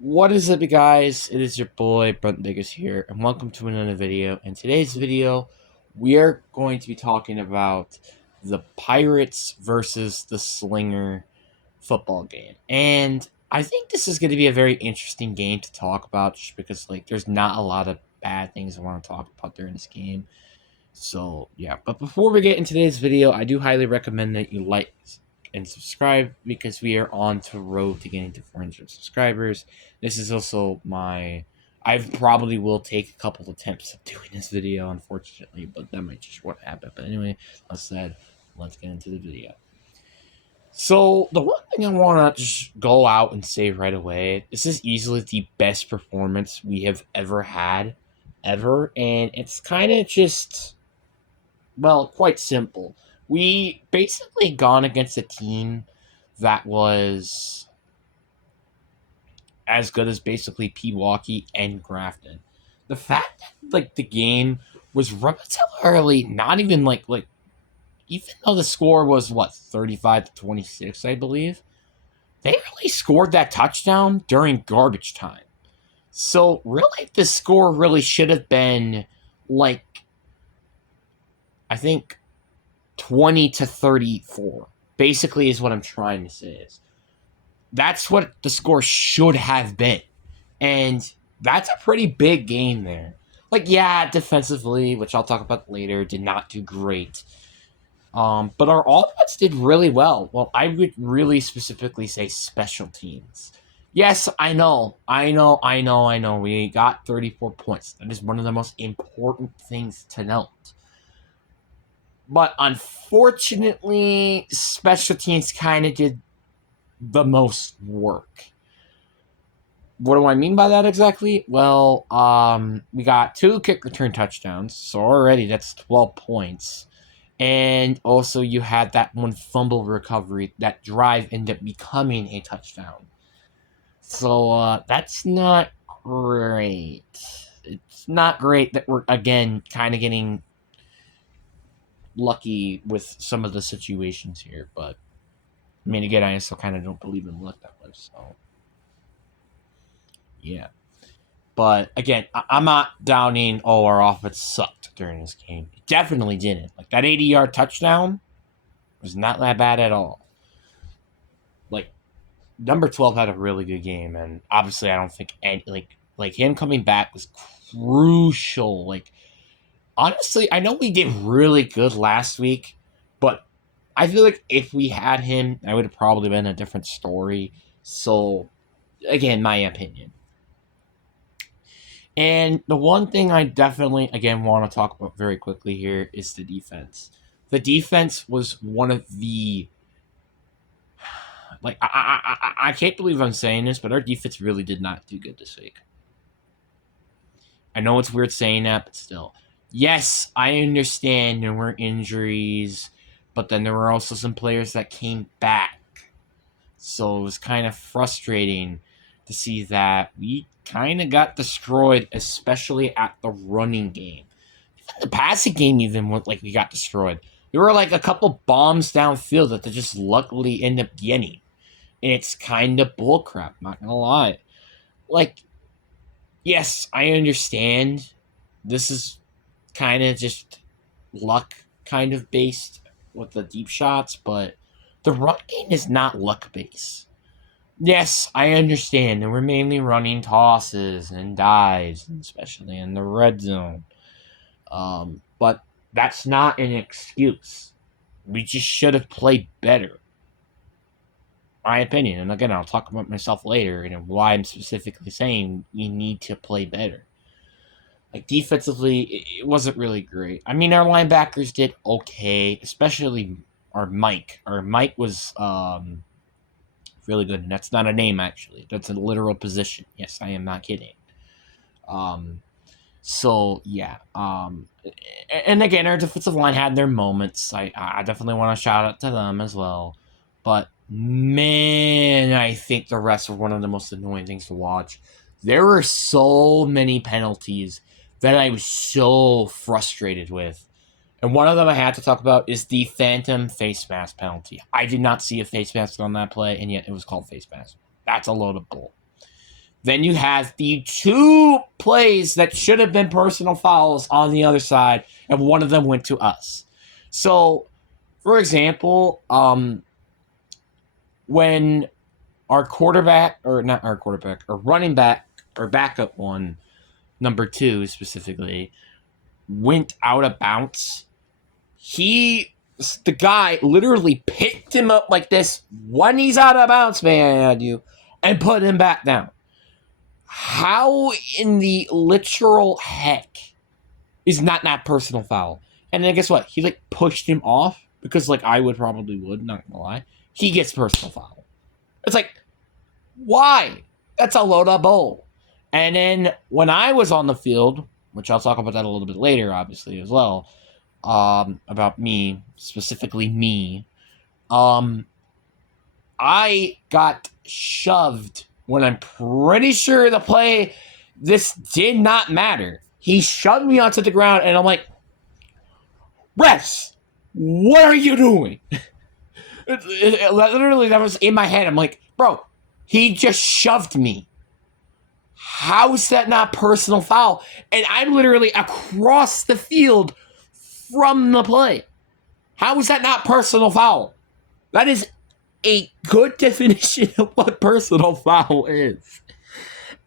What is up, you guys? It is your boy Brent Biggers here, and welcome to another video. In today's video, we are going to be talking about the Pirates versus the Slinger football game. And I think this is going to be a very interesting game to talk about just because there's not a lot of bad things I want to talk about during this game. So, yeah. But before we get into today's video, I do highly recommend that you like and subscribe because we are on to road to getting to 400 subscribers. This is also I probably will take a couple attempts of doing this video, unfortunately, but that might just what happen. But anyway, that said, let's get into the video. So the one thing I want to just go out and say right away, this is easily the best performance we have ever had, ever, and it's kind of just quite simple. We basically gone against a team that was as good as basically Pewaukee and Grafton. The fact that the game was relatively not even even though the score was 35-26, I believe, they really scored that touchdown during garbage time. So really the score really should have been I think 20-34. Basically is what I'm trying to say is that's what the score should have been. And that's a pretty big game there. Defensively, which I'll talk about later, did not do great. But our offense did really well. Well, I would really specifically say special teams. Yes, I know. We got 34 points. That is one of the most important things to note. But unfortunately, special teams kind of did the most work. What do I mean by that exactly? Well, we got 2 kick return touchdowns, so already that's 12 points. And also you had that one fumble recovery. That drive ended up becoming a touchdown. So that's not great. It's not great that we're, again, kind of getting lucky with some of the situations here, but I mean, again, I still kind of don't believe in luck that much, so yeah. But again, I'm not downing, our offense sucked during this game. It definitely didn't. That 80-yard touchdown was not that bad at all. Number 12 had a really good game, and obviously I don't think any, him coming back was crucial. Honestly, I know we did really good last week, but I feel like if we had him, that would have probably been a different story. So, again, my opinion. And the one thing I definitely, again, want to talk about very quickly here is the defense. The defense was one of the I can't believe I'm saying this, but our defense really did not do good this week. I know it's weird saying that, but still. Yes, I understand there were injuries, but then there were also some players that came back. So it was kind of frustrating to see that we kind of got destroyed, especially at the running game. Even the passing game even looked like we got destroyed. There were a couple bombs downfield that they just luckily ended up getting. And it's kind of bullcrap, not gonna lie. Yes, I understand this is kind of just luck kind of based with the deep shots, but the run game is not luck based. Yes, I understand that we're mainly running tosses and dives, especially in the red zone. But that's not an excuse. We just should have played better. My opinion, and again, I'll talk about myself later and why I'm specifically saying we need to play better. Defensively, it wasn't really great. I mean, our linebackers did okay, especially our Mike. Our Mike was really good, and that's not a name actually. That's a literal position. Yes, I am not kidding. Um, so yeah. And again, our defensive line had their moments. I definitely want to shout out to them as well. But man, I think the refs were one of the most annoying things to watch. There were so many penalties that I was so frustrated with. And one of them I had to talk about is the phantom face mask penalty. I did not see a face mask on that play, and yet it was called face mask. That's a load of bull. Then you have the two plays that should have been personal fouls on the other side, and one of them went to us. So, for example, when our quarterback, or not our quarterback, or running back, or backup one, number 2 specifically, went out of bounds, the guy literally picked him up like this when he's out of bounds, man, and put him back down. How in the literal heck is not that personal foul? And then guess what? He like pushed him off because like I would, not gonna lie. He gets personal foul. It's like, why? That's a load of bull. And then when I was on the field, which I'll talk about that a little bit later, obviously as well, about me, specifically me, I got shoved when I'm pretty sure the play, this did not matter. He shoved me onto the ground, and I'm like, refs, what are you doing? Literally, that was in my head. I'm like, bro, he just shoved me. How is that not personal foul? And I'm literally across the field from the play. How is that not personal foul? That is a good definition of what personal foul is.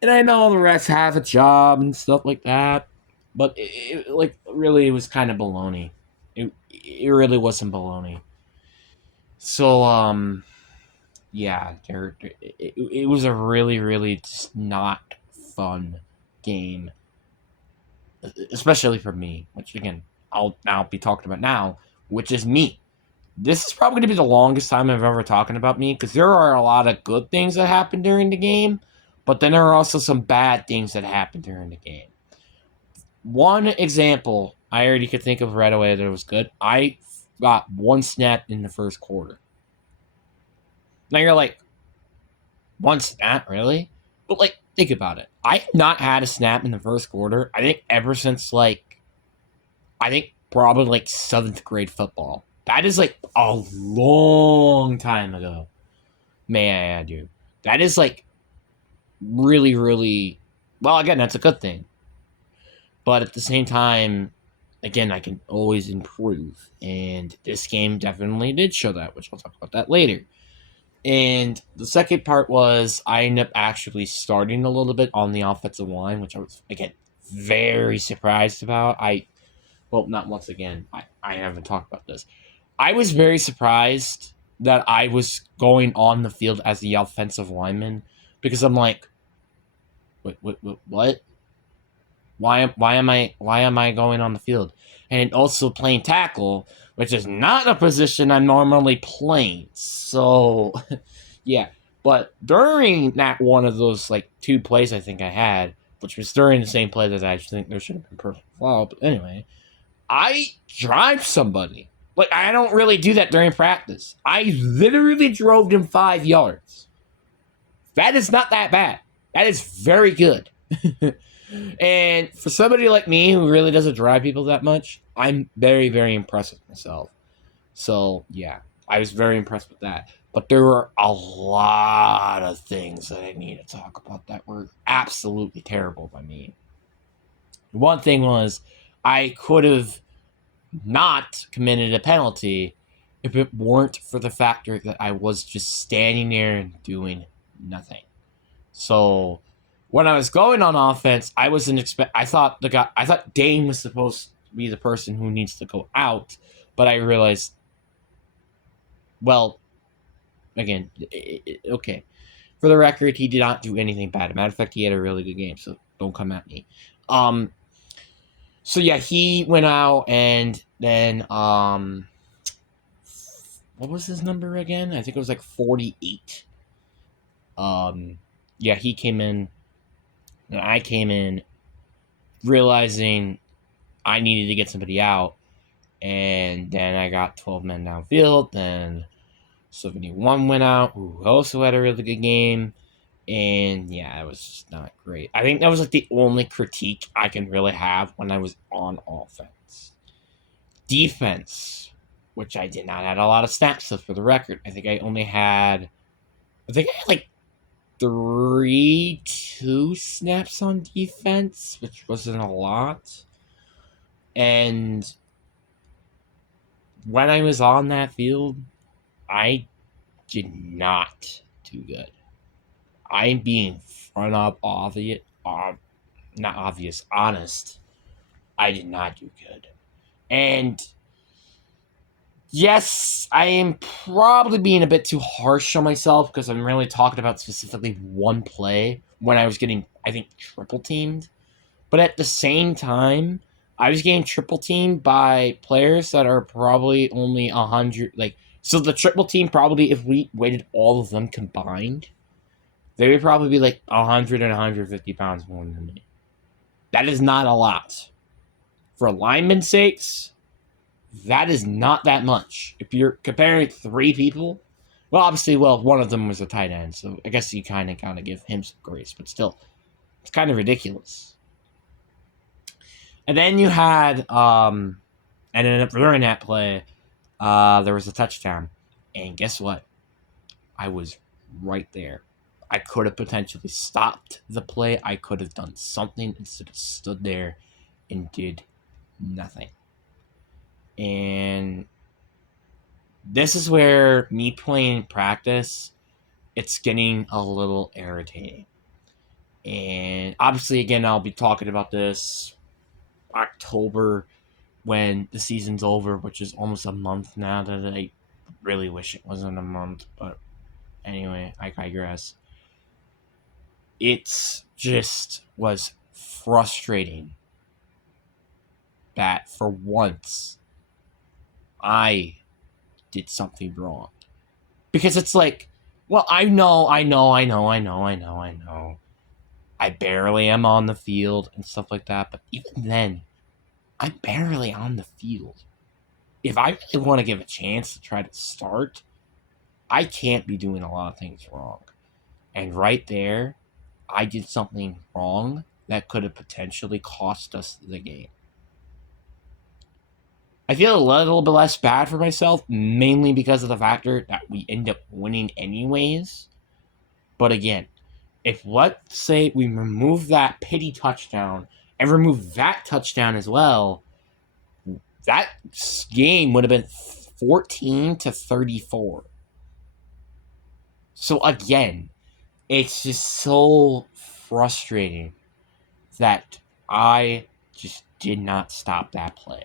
And I know the refs have a job and stuff like that, but it was kind of baloney. It really wasn't baloney. So yeah, it was a really, really just not fun game, especially for me. Which again, I'll now be talking about now, which is me. This is probably going to be the longest time I've ever talking about me because there are a lot of good things that happened during the game, but then there are also some bad things that happened during the game. One example I already could think of right away that was good. I got one snap in the first quarter. Now you're like, one snap, really? But like, think about it. I have not had a snap in the first quarter, I think, ever since probably like 7th grade football. That is like a long time ago. May I add you? That is like really, really, well, again, that's a good thing. But at the same time, again, I can always improve. And this game definitely did show that, which I'll talk about that later. And the second part was I ended up actually starting a little bit on the offensive line, which I was, again, very surprised about. Not once again, I haven't talked about this. I was very surprised that I was going on the field as the offensive lineman because I'm like, what? Why am I going on the field? And also playing tackle, which is not a position I'm normally playing. So, yeah. But during that one of those like 2 plays I think I had, which was during the same play that I think there should have been personal foul, but anyway, I drive somebody. Like, I don't really do that during practice. I literally drove them 5 yards. That is not that bad. That is very good. And for somebody like me who really doesn't drive people that much, I'm very, very impressed with myself. So, yeah, I was very impressed with that. But there were a lot of things that I need to talk about that were absolutely terrible by me. One thing was I could have not committed a penalty if it weren't for the factor that I was just standing there and doing nothing. So when I was going on offense, I wasn't I thought Dane was supposed to be the person who needs to go out, but I realized, well, again, okay. For the record, he did not do anything bad. Matter of fact, he had a really good game, so don't come at me. So yeah, he went out, and then what was his number again? I think it was like 48. Yeah, he came in, and I came in, realizing I needed to get somebody out, and then I got 12 men downfield. Then 71 went out, who also had a really good game. And yeah, it was just not great. I think that was like the only critique I can really have when I was on offense. Defense, which I did not have a lot of snaps with, for the record. I think I had like 3-2 2 snaps on defense, which wasn't a lot. And when I was on that field, I did not do good. I'm being front up obvious, not obvious, honest. I did not do good. And yes, I am probably being a bit too harsh on myself because I'm really talking about specifically one play when I was getting, I think, triple teamed. But at the same time, I was getting triple teamed by players that are probably only 100. Like, so the triple team probably, if we weighted all of them combined, they would probably be like 100 and 150 pounds more than me. That is not a lot. For linemen's sakes, that is not that much. If you're comparing 3 people, well, obviously, one of them was a tight end, so I guess you kind of gotta give him some grace, but still, it's kind of ridiculous. And then you had, and then during that play, there was a touchdown, and guess what? I was right there. I could have potentially stopped the play. I could have done something instead of stood there and did nothing. And this is where me playing practice, it's getting a little irritating. And obviously, again, I'll be talking about this October when the season's over, which is almost a month now. That I really wish it wasn't a month, but anyway, I digress. It just was frustrating that for once I did something wrong. Because it's like, well, I know. I barely am on the field and stuff like that, but even then, I'm barely on the field. If I really want to give a chance to try to start, I can't be doing a lot of things wrong. And right there, I did something wrong that could have potentially cost us the game. I feel a little bit less bad for myself, mainly because of the factor that we end up winning anyways. But again, if let's say we remove that pity touchdown and remove that touchdown as well, that game would have been 14-34. So again, it's just so frustrating that I just did not stop that play.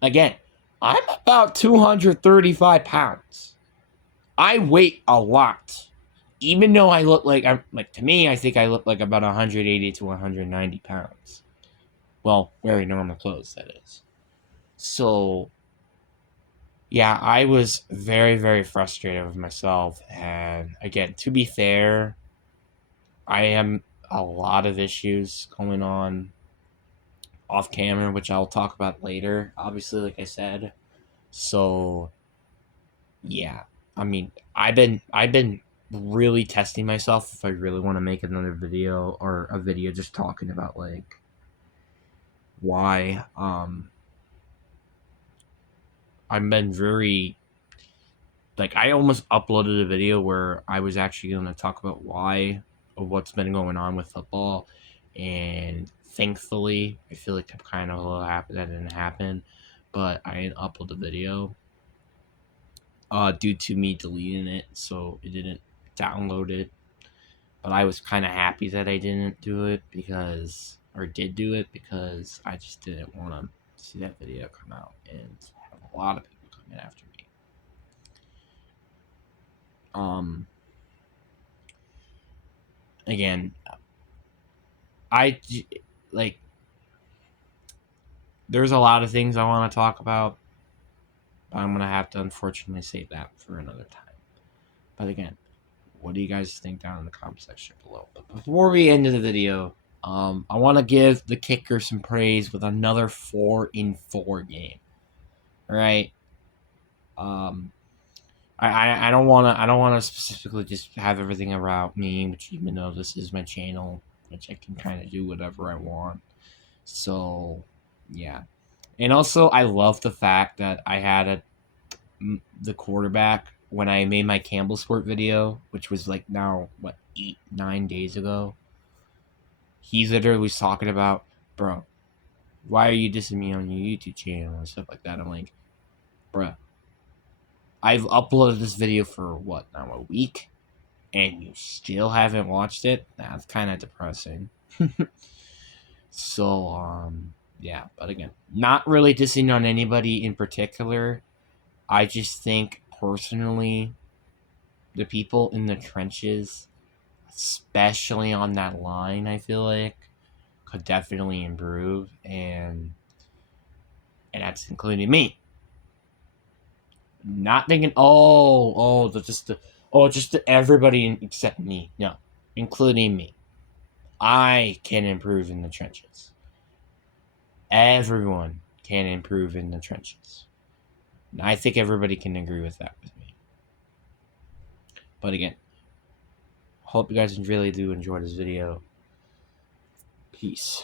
Again, I'm about 235 pounds. I weigh a lot. Even though I look like, to me, I think I look like about 180 to 190 pounds. Well, wearing normal clothes, that is. So, yeah, I was very, very frustrated with myself. And again, to be fair, I am a lot of issues going on off camera, which I'll talk about later, obviously, like I said. So, yeah, I mean, I've been really testing myself if I really want to make another video or a video just talking about like why I've been very like I almost uploaded a video where I was actually going to talk about why of what's been going on with football, and thankfully I feel like I'm kind of a little happy that didn't happen, but I didn't upload the video due to me deleting it, so it didn't download it. But I was kind of happy that I didn't do it did do it because I just didn't want to see that video come out and have a lot of people coming after me. Again, there's a lot of things I want to talk about, but I'm gonna have to unfortunately save that for another time. But again, what do you guys think down in the comment section below? But before we end the video, I want to give the kicker some praise with another 4-4 game. All right. I don't want to specifically just have everything about me, which even though this is my channel, which I can kind of do whatever I want. So, yeah. And also, I love the fact that I had the quarterback when I made my Campbell Sport video, which was like now, 8-9 days ago. he literally was talking about, bro, why are you dissing me on your YouTube channel and stuff like that? I'm like, bro, I've uploaded this video for what, now a week? And you still haven't watched it? That's kind of depressing. So, yeah, but again, not really dissing on anybody in particular. I just think personally, the people in the trenches, especially on that line, I feel like could definitely improve, and that's including me. Not thinking, just everybody except me. No, including me. I can improve in the trenches. Everyone can improve in the trenches. And I think everybody can agree with that with me. But again, hope you guys really do enjoy this video. Peace.